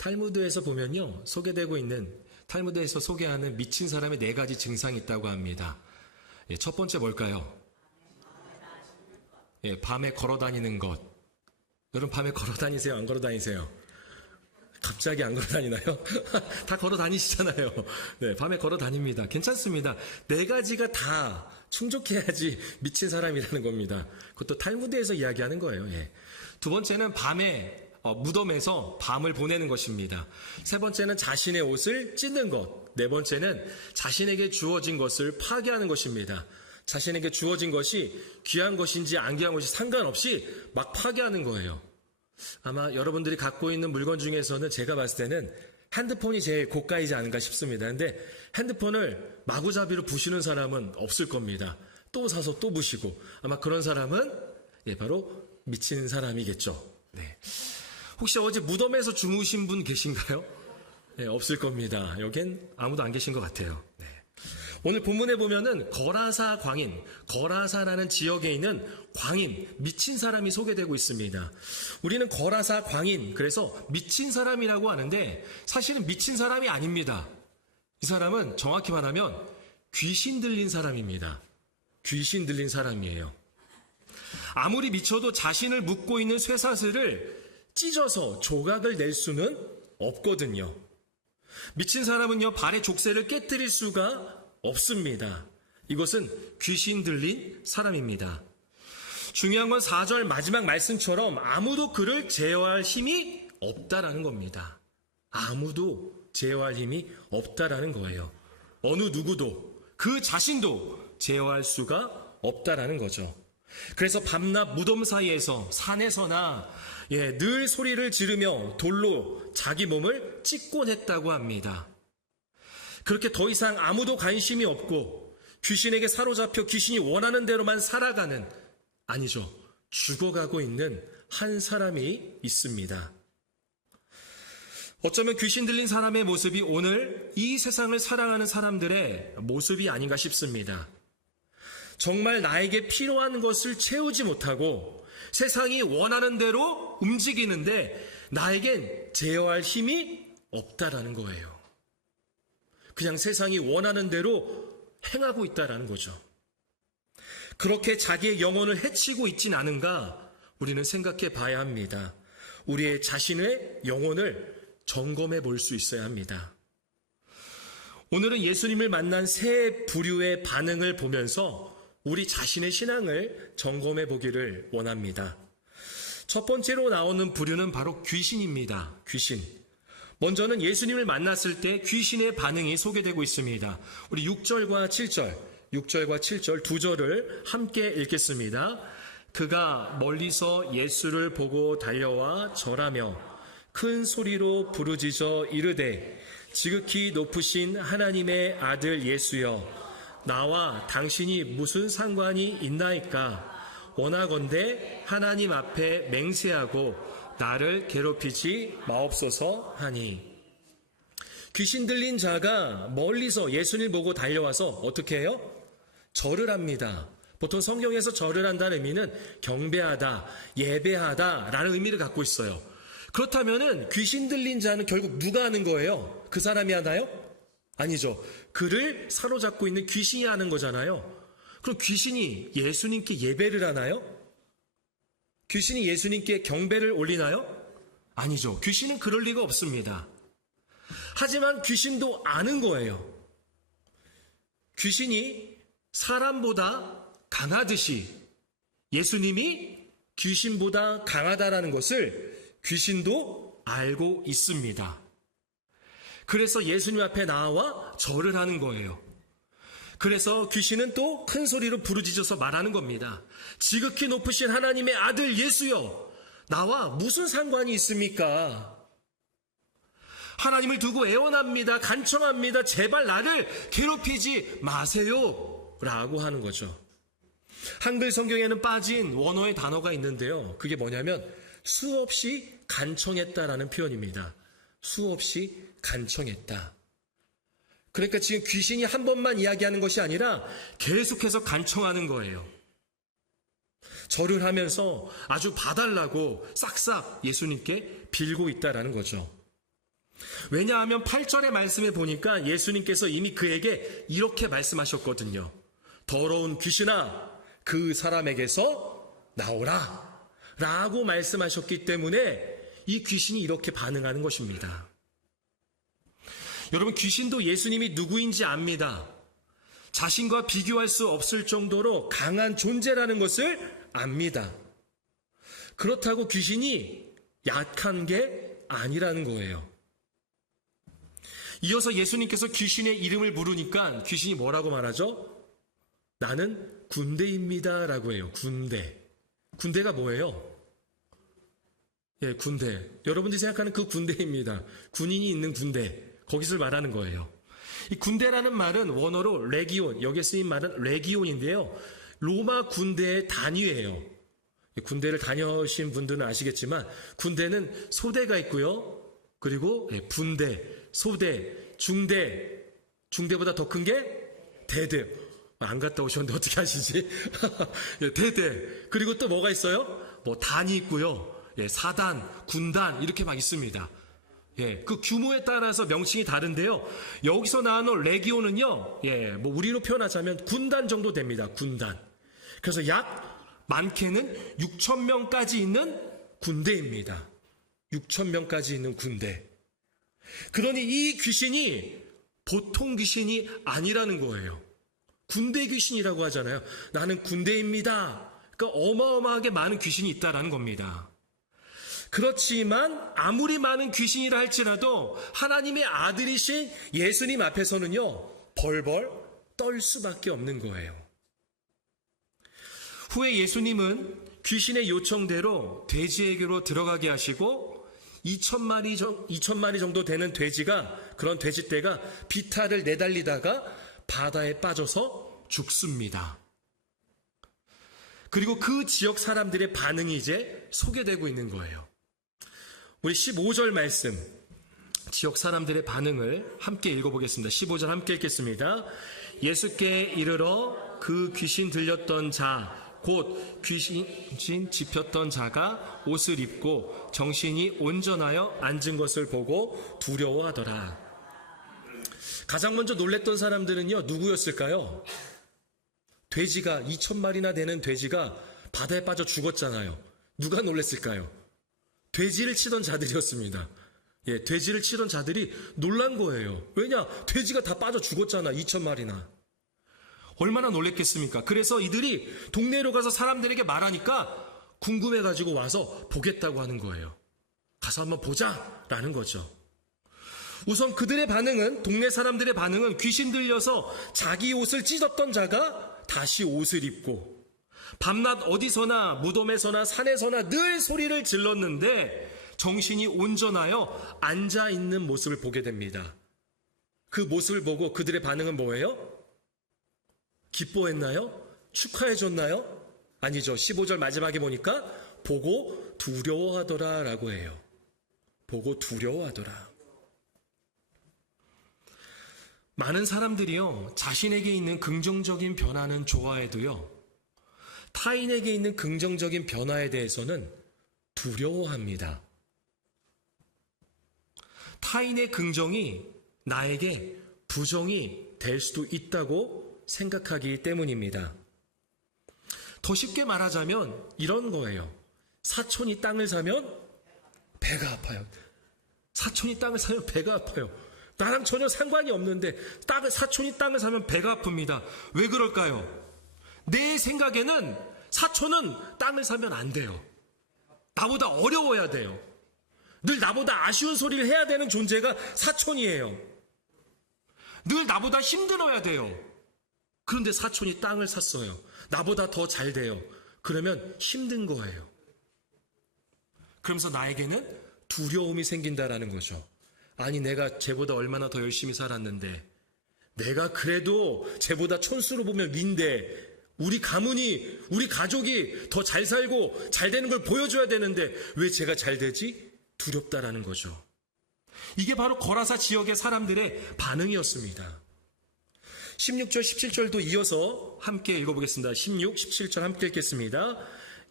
탈무드에서 보면요. 소개되고 있는 탈무드에서 소개하는 미친 사람의 네 가지 증상이 있다고 합니다. 예, 첫 번째 뭘까요? 예, 밤에 걸어 다니는 것. 여러분 밤에 걸어 다니세요? 안 걸어 다니세요? 갑자기 안 걸어 다니나요? 다 걸어 다니시잖아요. 네, 밤에 걸어 다닙니다. 괜찮습니다. 네 가지가 다 충족해야지 미친 사람이라는 겁니다. 그것도 탈무드에서 이야기하는 거예요. 예. 두 번째는 밤에 어, 무덤에서 밤을 보내는 것입니다. 세 번째는 자신의 옷을 찢는 것. 네 번째는 자신에게 주어진 것을 파괴하는 것입니다. 자신에게 주어진 것이 귀한 것인지 안 귀한 것이 상관없이 막 파괴하는 거예요. 아마 여러분들이 갖고 있는 물건 중에서는 제가 봤을 때는 핸드폰이 제일 고가이지 않은가 싶습니다. 근데 핸드폰을 마구잡이로 부시는 사람은 없을 겁니다. 또 사서 또 부시고 아마 그런 사람은 예, 바로 미친 사람이겠죠. 네. 혹시 어제 무덤에서 주무신 분 계신가요? 네, 없을 겁니다. 여긴 아무도 안 계신 것 같아요. 네. 오늘 본문에 보면은 거라사 광인, 거라사라는 지역에 있는 광인, 미친 사람이 소개되고 있습니다. 우리는 거라사 광인, 그래서 미친 사람이라고 하는데 사실은 미친 사람이 아닙니다. 이 사람은 정확히 말하면 귀신 들린 사람입니다. 귀신 들린 사람이에요. 아무리 미쳐도 자신을 묶고 있는 쇠사슬을 찢어서 조각을 낼 수는 없거든요. 미친 사람은요, 발의 족쇄를 깨뜨릴 수가 없습니다. 이것은 귀신 들린 사람입니다. 중요한 건 4절 마지막 말씀처럼 아무도 그를 제어할 힘이 없다라는 겁니다. 아무도 제어할 힘이 없다라는 거예요. 어느 누구도 그 자신도 제어할 수가 없다라는 거죠. 그래서 밤낮 무덤 사이에서 산에서나 예, 늘 소리를 지르며 돌로 자기 몸을 찢곤 했다고 합니다. 그렇게 더 이상 아무도 관심이 없고 귀신에게 사로잡혀 귀신이 원하는 대로만 살아가는 아니죠. 죽어가고 있는 한 사람이 있습니다. 어쩌면 귀신 들린 사람의 모습이 오늘 이 세상을 사랑하는 사람들의 모습이 아닌가 싶습니다. 정말 나에게 필요한 것을 채우지 못하고 세상이 원하는 대로 움직이는데 나에겐 제어할 힘이 없다라는 거예요. 그냥 세상이 원하는 대로 행하고 있다라는 거죠. 그렇게 자기의 영혼을 해치고 있진 않은가 우리는 생각해 봐야 합니다. 우리의 자신의 영혼을 점검해 볼 수 있어야 합니다. 오늘은 예수님을 만난 세 부류의 반응을 보면서 우리 자신의 신앙을 점검해 보기를 원합니다. 첫 번째로 나오는 부류는 바로 귀신입니다. 귀신. 먼저는 예수님을 만났을 때 귀신의 반응이 소개되고 있습니다. 우리 6절과 7절, 6절과 7절 두 절을 함께 읽겠습니다. 그가 멀리서 예수를 보고 달려와 절하며 큰 소리로 부르짖어 이르되 지극히 높으신 하나님의 아들 예수여 나와 당신이 무슨 상관이 있나이까 원하건대 하나님 앞에 맹세하고 나를 괴롭히지 마옵소서 하니 귀신 들린 자가 멀리서 예수님을 보고 달려와서 어떻게 해요? 절을 합니다. 보통 성경에서 절을 한다는 의미는 경배하다, 예배하다 라는 의미를 갖고 있어요. 그렇다면은 귀신 들린 자는 결국 누가 하는 거예요? 그 사람이 하나요? 아니죠. 그를 사로잡고 있는 귀신이 하는 거잖아요. 그럼 귀신이 예수님께 예배를 하나요? 귀신이 예수님께 경배를 올리나요? 아니죠. 귀신은 그럴 리가 없습니다. 하지만 귀신도 아는 거예요. 귀신이 사람보다 강하듯이 예수님이 귀신보다 강하다라는 것을 귀신도 알고 있습니다. 그래서 예수님 앞에 나와 절을 하는 거예요. 그래서 귀신은 또 큰 소리로 부르짖어서 말하는 겁니다. 지극히 높으신 하나님의 아들 예수여, 나와 무슨 상관이 있습니까? 하나님을 두고 애원합니다. 간청합니다. 제발 나를 괴롭히지 마세요. 라고 하는 거죠. 한글 성경에는 빠진 원어의 단어가 있는데요. 그게 뭐냐면 수없이 간청했다라는 표현입니다. 수없이 간청했다. 그러니까 지금 귀신이 한 번만 이야기하는 것이 아니라 계속해서 간청하는 거예요. 절을 하면서 아주 봐달라고 싹싹 예수님께 빌고 있다라는 거죠. 왜냐하면 8절의 말씀에 보니까 예수님께서 이미 그에게 이렇게 말씀하셨거든요. 더러운 귀신아, 그 사람에게서 나오라. 라고 말씀하셨기 때문에 이 귀신이 이렇게 반응하는 것입니다. 여러분, 귀신도 예수님이 누구인지 압니다. 자신과 비교할 수 없을 정도로 강한 존재라는 것을 압니다. 그렇다고 귀신이 약한 게 아니라는 거예요. 이어서 예수님께서 귀신의 이름을 부르니까 귀신이 뭐라고 말하죠? 나는 군대입니다. 라고 해요. 군대. 군대가 뭐예요? 예, 군대. 여러분들이 생각하는 그 군대입니다. 군인이 있는 군대. 거기서 말하는 거예요. 이 군대라는 말은 원어로 레기온, 여기에 쓰인 말은 레기온인데요. 로마 군대의 단위예요. 군대를 다녀오신 분들은 아시겠지만 군대는 소대가 있고요. 그리고 예, 분대, 소대, 중대, 중대보다 더 큰 게 대대. 안 갔다 오셨는데 어떻게 하시지? 예, 대대. 그리고 또 뭐가 있어요? 뭐 단이 있고요. 예, 사단, 군단 이렇게 막 있습니다. 예, 그 규모에 따라서 명칭이 다른데요. 여기서 나오는 레기온은요, 예, 뭐 우리로 표현하자면 군단 정도 됩니다. 군단. 그래서 약 많게는 6천 명까지 있는 군대입니다. 6천 명까지 있는 군대. 그러니 이 귀신이 보통 귀신이 아니라는 거예요. 군대 귀신이라고 하잖아요. 나는 군대입니다. 그러니까 어마어마하게 많은 귀신이 있다라는 겁니다. 그렇지만 아무리 많은 귀신이라 할지라도 하나님의 아들이신 예수님 앞에서는요, 벌벌 떨 수밖에 없는 거예요. 후에 예수님은 귀신의 요청대로 돼지에게로 들어가게 하시고 2천 마리, 2천 마리 정도 되는 돼지가 그런 돼지떼가 비탈을 내달리다가 바다에 빠져서 죽습니다. 그리고 그 지역 사람들의 반응이 이제 소개되고 있는 거예요. 우리 15절 말씀, 지역 사람들의 반응을 함께 읽어보겠습니다. 15절 함께 읽겠습니다. 예수께 이르러 그 귀신 들렸던 자, 곧 귀신 집혔던 자가 옷을 입고 정신이 온전하여 앉은 것을 보고 두려워하더라. 가장 먼저 놀랬던 사람들은요, 누구였을까요? 돼지가, 2천 마리나 되는 돼지가 바다에 빠져 죽었잖아요. 누가 놀랬을까요? 돼지를 치던 자들이었습니다. 예, 돼지를 치던 자들이 놀란 거예요. 왜냐? 돼지가 다 빠져 죽었잖아. 2천 마리나. 얼마나 놀랬겠습니까? 그래서 이들이 동네로 가서 사람들에게 말하니까 궁금해가지고 와서 보겠다고 하는 거예요. 가서 한번 보자! 라는 거죠. 우선 그들의 반응은, 동네 사람들의 반응은 귀신 들려서 자기 옷을 찢었던 자가 다시 옷을 입고, 밤낮 어디서나 무덤에서나 산에서나 늘 소리를 질렀는데 정신이 온전하여 앉아 있는 모습을 보게 됩니다. 그 모습을 보고 그들의 반응은 뭐예요? 기뻐했나요? 축하해 줬나요? 아니죠. 15절 마지막에 보니까 보고 두려워하더라 라고 해요. 보고 두려워하더라. 많은 사람들이요, 자신에게 있는 긍정적인 변화는 좋아해도요, 타인에게 있는 긍정적인 변화에 대해서는 두려워합니다. 타인의 긍정이 나에게 부정이 될 수도 있다고 생각하기 때문입니다. 더 쉽게 말하자면 이런 거예요. 사촌이 땅을 사면 배가 아파요. 사촌이 땅을 사면 배가 아파요. 나랑 전혀 상관이 없는데 땅을 사촌이 땅을 사면 배가 아픕니다. 왜 그럴까요? 내 생각에는 사촌은 땅을 사면 안 돼요. 나보다 어려워야 돼요. 늘 나보다 아쉬운 소리를 해야 되는 존재가 사촌이에요. 늘 나보다 힘들어야 돼요. 그런데 사촌이 땅을 샀어요. 나보다 더 잘 돼요. 그러면 힘든 거예요. 그러면서 나에게는 두려움이 생긴다라는 거죠. 아니, 내가 쟤보다 얼마나 더 열심히 살았는데, 내가 그래도 쟤보다 촌수로 보면 윈데, 우리 가문이, 우리 가족이 더 잘 살고 잘 되는 걸 보여줘야 되는데 왜 제가 잘 되지? 두렵다라는 거죠. 이게 바로 거라사 지역의 사람들의 반응이었습니다. 16절, 17절도 이어서 함께 읽어보겠습니다. 16, 17절 함께 읽겠습니다.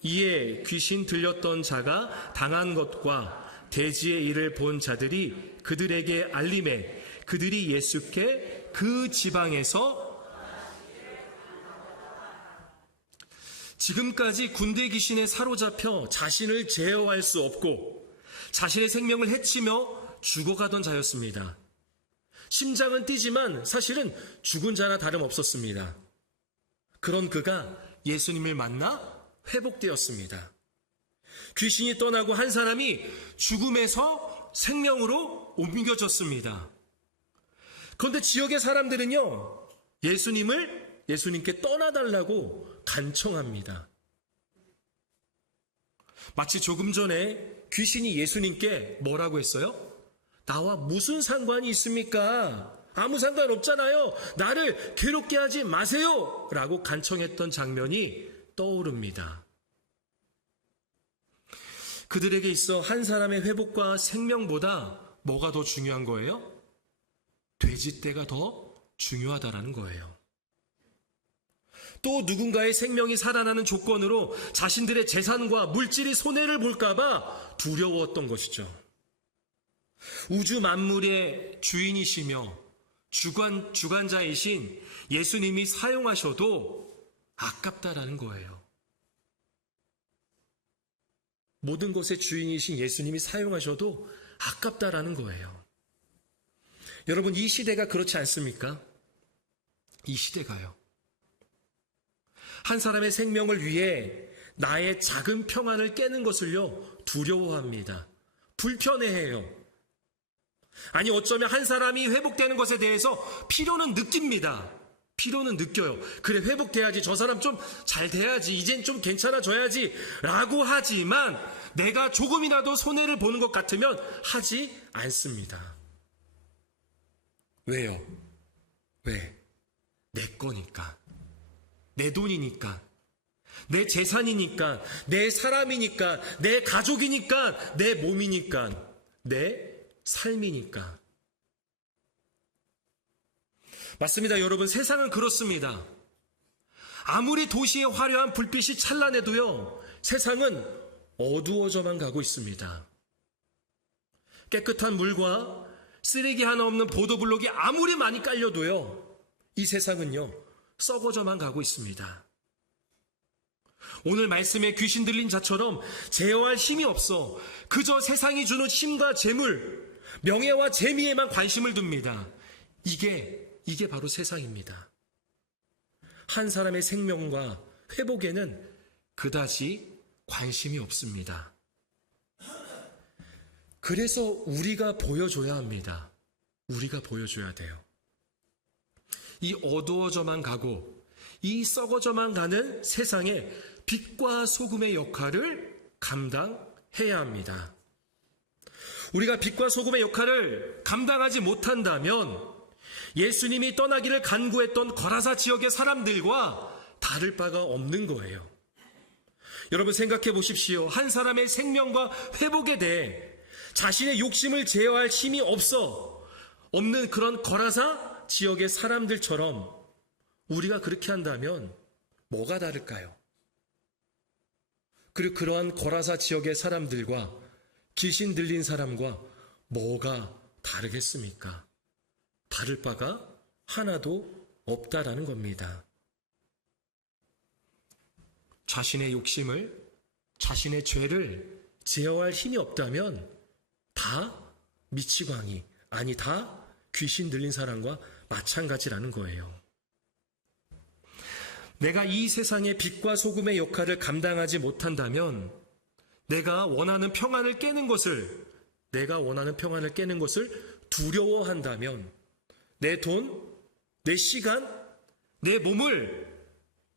이에 귀신 들렸던 자가 당한 것과 대지의 일을 본 자들이 그들에게 알림해 그들이 예수께 그 지방에서 지금까지 군대 귀신에 사로잡혀 자신을 제어할 수 없고 자신의 생명을 해치며 죽어가던 자였습니다. 심장은 뛰지만 사실은 죽은 자나 다름없었습니다. 그런 그가 예수님을 만나 회복되었습니다. 귀신이 떠나고 한 사람이 죽음에서 생명으로 옮겨졌습니다. 그런데 지역의 사람들은요, 예수님을 예수님께 떠나달라고 간청합니다. 마치 조금 전에 귀신이 예수님께 뭐라고 했어요? 나와 무슨 상관이 있습니까? 아무 상관 없잖아요. 나를 괴롭게 하지 마세요. 라고 간청했던 장면이 떠오릅니다. 그들에게 있어 한 사람의 회복과 생명보다 뭐가 더 중요한 거예요? 돼지떼가 더 중요하다라는 거예요. 또 누군가의 생명이 살아나는 조건으로 자신들의 재산과 물질이 손해를 볼까봐 두려웠던 것이죠. 우주 만물의 주인이시며 주관, 주관자이신 예수님이 사용하셔도 아깝다라는 거예요. 모든 것의 주인이신 예수님이 사용하셔도 아깝다라는 거예요. 여러분, 이 시대가 그렇지 않습니까? 이 시대가요. 한 사람의 생명을 위해 나의 작은 평안을 깨는 것을요, 두려워합니다. 불편해해요. 아니, 어쩌면 한 사람이 회복되는 것에 대해서 필요는 느낍니다. 필요는 느껴요. 그래, 회복돼야지. 저 사람 좀 잘 돼야지. 이젠 좀 괜찮아져야지. 라고 하지만 내가 조금이라도 손해를 보는 것 같으면 하지 않습니다. 왜요? 왜? 내 거니까. 내 돈이니까. 내 재산이니까. 내 사람이니까. 내 가족이니까. 내 몸이니까. 내 삶이니까. 맞습니다, 여러분. 세상은 그렇습니다. 아무리 도시의 화려한 불빛이 찬란해도요, 세상은 어두워져만 가고 있습니다. 깨끗한 물과 쓰레기 하나 없는 보도블록이 아무리 많이 깔려도요, 이 세상은요, 썩어져만 가고 있습니다. 오늘 말씀에 귀신 들린 자처럼 제어할 힘이 없어 그저 세상이 주는 힘과 재물, 명예와 재미에만 관심을 둡니다. 이게, 이게 바로 세상입니다. 한 사람의 생명과 회복에는 그다지 관심이 없습니다. 그래서 우리가 보여줘야 합니다. 우리가 보여줘야 돼요. 이 어두워져만 가고 이 썩어져만 가는 세상에 빛과 소금의 역할을 감당해야 합니다. 우리가 빛과 소금의 역할을 감당하지 못한다면 예수님이 떠나기를 간구했던 거라사 지역의 사람들과 다를 바가 없는 거예요. 여러분 생각해 보십시오. 한 사람의 생명과 회복에 대해 자신의 욕심을 제어할 힘이 없어 없는 그런 거라사 지역의 사람들처럼 우리가 그렇게 한다면 뭐가 다를까요? 그리고 그러한 거라사 지역의 사람들과 귀신 들린 사람과 뭐가 다르겠습니까? 다를 바가 하나도 없다라는 겁니다. 자신의 욕심을, 자신의 죄를 제어할 힘이 없다면 다 미치광이, 아니 다 귀신 들린 사람과 마찬가지라는 거예요. 내가 이 세상의 빛과 소금의 역할을 감당하지 못한다면 내가 원하는 평안을 깨는 것을, 내가 원하는 평안을 깨는 것을 두려워한다면 내 돈, 내 시간, 내 몸을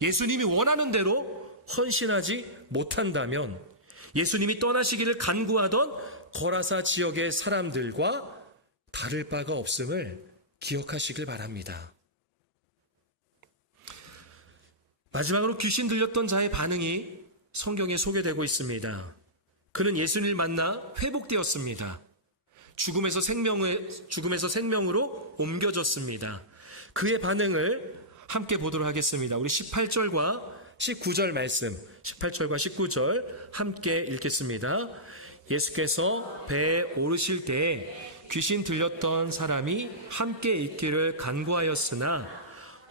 예수님이 원하는 대로 헌신하지 못한다면 예수님이 떠나시기를 간구하던 거라사 지역의 사람들과 다를 바가 없음을 기억하시길 바랍니다. 마지막으로 귀신 들렸던 자의 반응이 성경에 소개되고 있습니다. 그는 예수님을 만나 회복되었습니다. 죽음에서 생명을, 죽음에서 생명으로 옮겨졌습니다. 그의 반응을 함께 보도록 하겠습니다. 우리 18절과 19절 말씀, 18절과 19절 함께 읽겠습니다. 예수께서 배에 오르실 때에 귀신 들렸던 사람이 함께 있기를 간구하였으나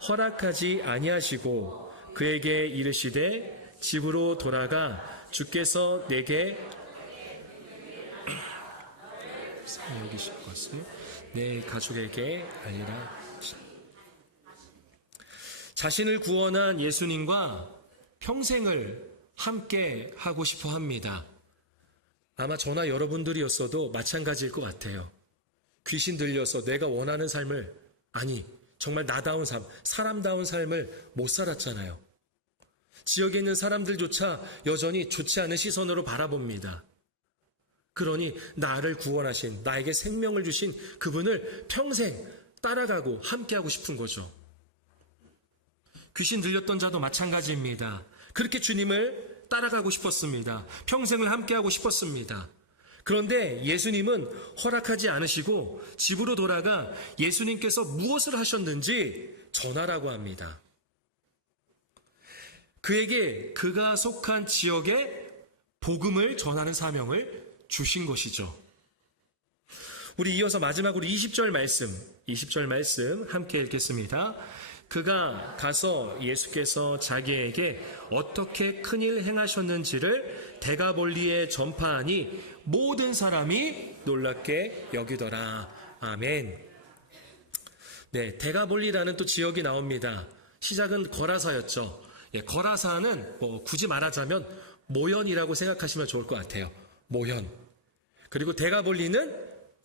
허락하지 아니하시고 그에게 이르시되 집으로 돌아가 주께서 내게 것을 내 가족에게 알리라. 자신을 구원한 예수님과 평생을 함께 하고 싶어 합니다. 아마 저나 여러분들이었어도 마찬가지일 것 같아요. 귀신 들려서 내가 원하는 삶을, 아니, 정말 나다운 삶, 사람다운 삶을 못 살았잖아요. 지역에 있는 사람들조차 여전히 좋지 않은 시선으로 바라봅니다. 그러니 나를 구원하신, 나에게 생명을 주신 그분을 평생 따라가고 함께하고 싶은 거죠. 귀신 들렸던 자도 마찬가지입니다. 그렇게 주님을 따라가고 싶었습니다. 평생을 함께하고 싶었습니다. 그런데 예수님은 허락하지 않으시고 집으로 돌아가 예수님께서 무엇을 하셨는지 전하라고 합니다. 그에게 그가 속한 지역에 복음을 전하는 사명을 주신 것이죠. 우리 이어서 마지막으로 20절 말씀, 20절 말씀 함께 읽겠습니다. 그가 가서 예수께서 자기에게 어떻게 큰일 행하셨는지를 대가볼리에 전파하니 모든 사람이 놀랍게 여기더라. 아멘. 네, 대가볼리라는 또 지역이 나옵니다. 시작은 거라사였죠. 예, 거라사는 뭐 굳이 말하자면 모현이라고 생각하시면 좋을 것 같아요. 모현. 그리고 대가볼리는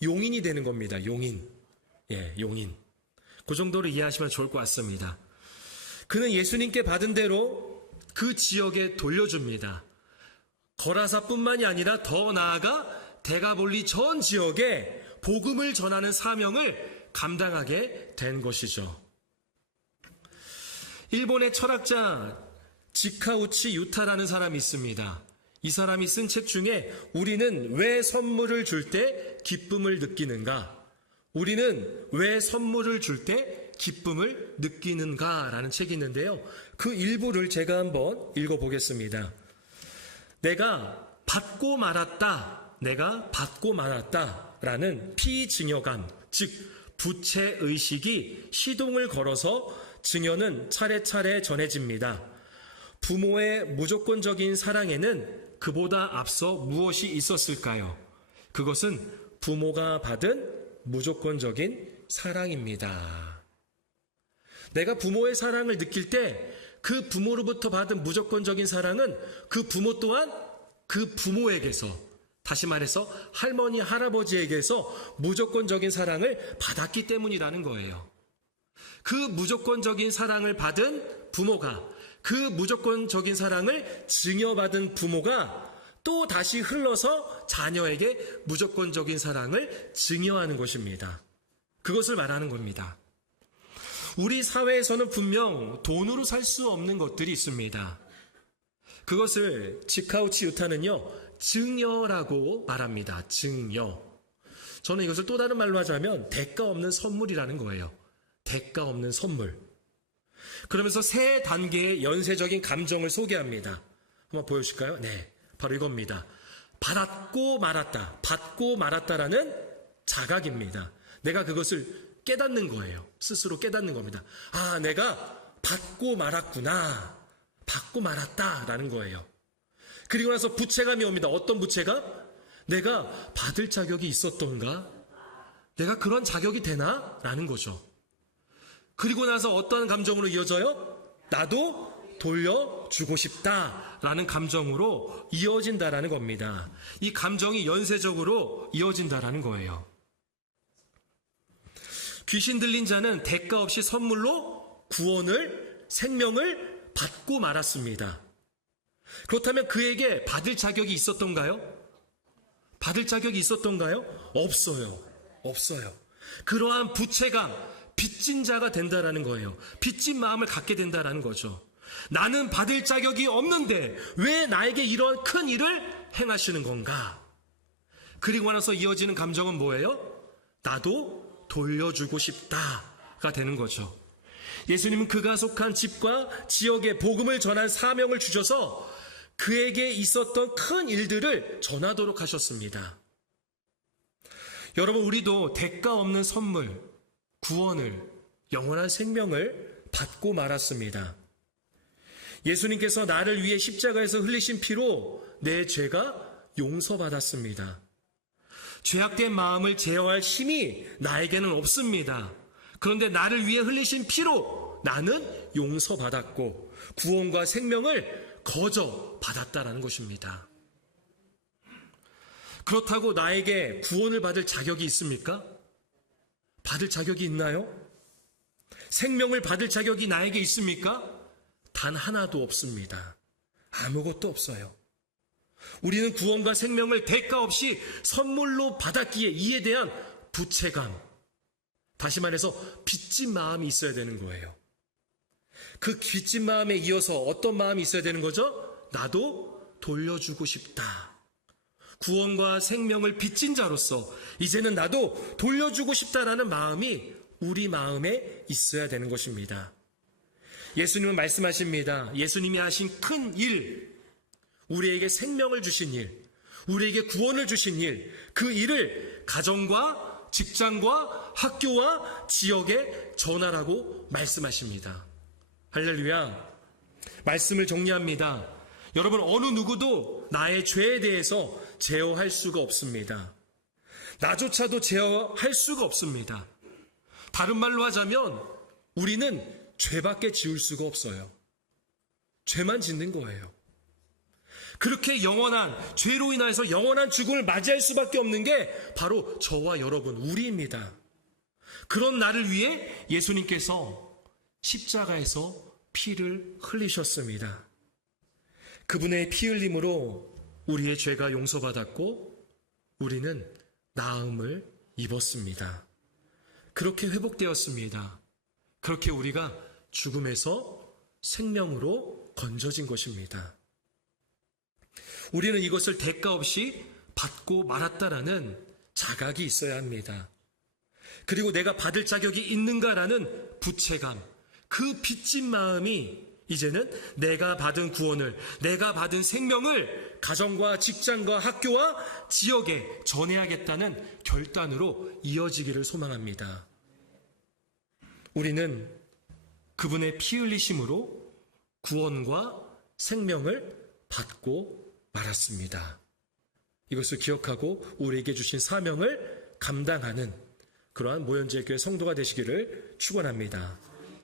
용인이 되는 겁니다. 용인. 예, 용인. 그 정도로 이해하시면 좋을 것 같습니다. 그는 예수님께 받은 대로 그 지역에 돌려줍니다. 거라사뿐만이 아니라 더 나아가 대가볼리 전 지역에 복음을 전하는 사명을 감당하게 된 것이죠. 일본의 철학자 지카우치 유타라는 사람이 있습니다. 이 사람이 쓴 책 중에 우리는 왜 선물을 줄 때 기쁨을 느끼는가? 우리는 왜 선물을 줄 때 기쁨을 느끼는가? 라는 책이 있는데요. 그 일부를 제가 한번 읽어보겠습니다. 내가 받고 말았다. 내가 받고 말았다. 라는 피증여감, 즉, 부채 의식이 시동을 걸어서 증여는 차례차례 전해집니다. 부모의 무조건적인 사랑에는 그보다 앞서 무엇이 있었을까요? 그것은 부모가 받은 무조건적인 사랑입니다. 내가 부모의 사랑을 느낄 때 그 부모로부터 받은 무조건적인 사랑은 그 부모 또한 그 부모에게서 다시 말해서 할머니, 할아버지에게서 무조건적인 사랑을 받았기 때문이라는 거예요. 그 무조건적인 사랑을 받은 부모가 그 무조건적인 사랑을 증여받은 부모가 또 다시 흘러서 자녀에게 무조건적인 사랑을 증여하는 것입니다. 그것을 말하는 겁니다. 우리 사회에서는 분명 돈으로 살 수 없는 것들이 있습니다. 그것을 지카우치 유타는요, 증여라고 말합니다. 증여. 저는 이것을 또 다른 말로 하자면 대가 없는 선물이라는 거예요. 대가 없는 선물. 그러면서 세 단계의 연쇄적인 감정을 소개합니다. 한번 보여주실까요? 네. 바로 이겁니다. 받았고 말았다. 받고 말았다라는 자각입니다. 내가 그것을 깨닫는 거예요. 스스로 깨닫는 겁니다. 아, 내가 받고 말았구나. 받고 말았다라는 거예요. 그리고 나서 부채감이 옵니다. 어떤 부채감? 내가 받을 자격이 있었던가? 내가 그런 자격이 되나? 라는 거죠. 그리고 나서 어떤 감정으로 이어져요? 나도 돌려주고 싶다. 라는 감정으로 이어진다라는 겁니다. 이 감정이 연쇄적으로 이어진다라는 거예요. 귀신 들린 자는 대가 없이 선물로 구원을, 생명을 받고 말았습니다. 그렇다면 그에게 받을 자격이 있었던가요? 받을 자격이 있었던가요? 없어요. 없어요. 그러한 부채감, 빚진 자가 된다라는 거예요. 빚진 마음을 갖게 된다라는 거죠. 나는 받을 자격이 없는데 왜 나에게 이런 큰 일을 행하시는 건가? 그리고 나서 이어지는 감정은 뭐예요? 나도 돌려주고 싶다가 되는 거죠. 예수님은 그가 속한 집과 지역에 복음을 전할 사명을 주셔서 그에게 있었던 큰 일들을 전하도록 하셨습니다. 여러분, 우리도 대가 없는 선물, 구원을, 영원한 생명을 받고 말았습니다. 예수님께서 나를 위해 십자가에서 흘리신 피로 내 죄가 용서받았습니다. 죄악된 마음을 제어할 힘이 나에게는 없습니다. 그런데 나를 위해 흘리신 피로 나는 용서받았고 구원과 생명을 거저 받았다라는 것입니다. 그렇다고 나에게 구원을 받을 자격이 있습니까? 받을 자격이 있나요? 생명을 받을 자격이 나에게 있습니까? 단 하나도 없습니다. 아무것도 없어요. 우리는 구원과 생명을 대가 없이 선물로 받았기에 이에 대한 부채감, 다시 말해서 빚진 마음이 있어야 되는 거예요. 그 빚진 마음에 이어서 어떤 마음이 있어야 되는 거죠? 나도 돌려주고 싶다. 구원과 생명을 빚진 자로서 이제는 나도 돌려주고 싶다라는 마음이 우리 마음에 있어야 되는 것입니다. 예수님은 말씀하십니다. 예수님이 하신 큰 일, 우리에게 생명을 주신 일, 우리에게 구원을 주신 일, 그 일을 가정과 직장과 학교와 지역에 전하라고 말씀하십니다. 할렐루야. 말씀을 정리합니다. 여러분, 어느 누구도 나의 죄에 대해서 제어할 수가 없습니다. 나조차도 제어할 수가 없습니다. 다른 말로 하자면 우리는 죄밖에 지을 수가 없어요. 죄만 짓는 거예요. 그렇게 영원한 죄로 인해서 영원한 죽음을 맞이할 수밖에 없는 게 바로 저와 여러분 우리입니다. 그런 나를 위해 예수님께서 십자가에서 피를 흘리셨습니다. 그분의 피 흘림으로 우리의 죄가 용서받았고 우리는 나음을 입었습니다. 그렇게 회복되었습니다. 그렇게 우리가 죽음에서 생명으로 건져진 것입니다. 우리는 이것을 대가 없이 받고 말았다라는 자각이 있어야 합니다. 그리고 내가 받을 자격이 있는가라는 부채감, 그 빚진 마음이 이제는 내가 받은 구원을, 내가 받은 생명을 가정과 직장과 학교와 지역에 전해야겠다는 결단으로 이어지기를 소망합니다. 우리는 그분의 피 흘리심으로 구원과 생명을 받고 말았습니다. 이것을 기억하고 우리에게 주신 사명을 감당하는 그러한 모현제교회 성도가 되시기를 축원합니다.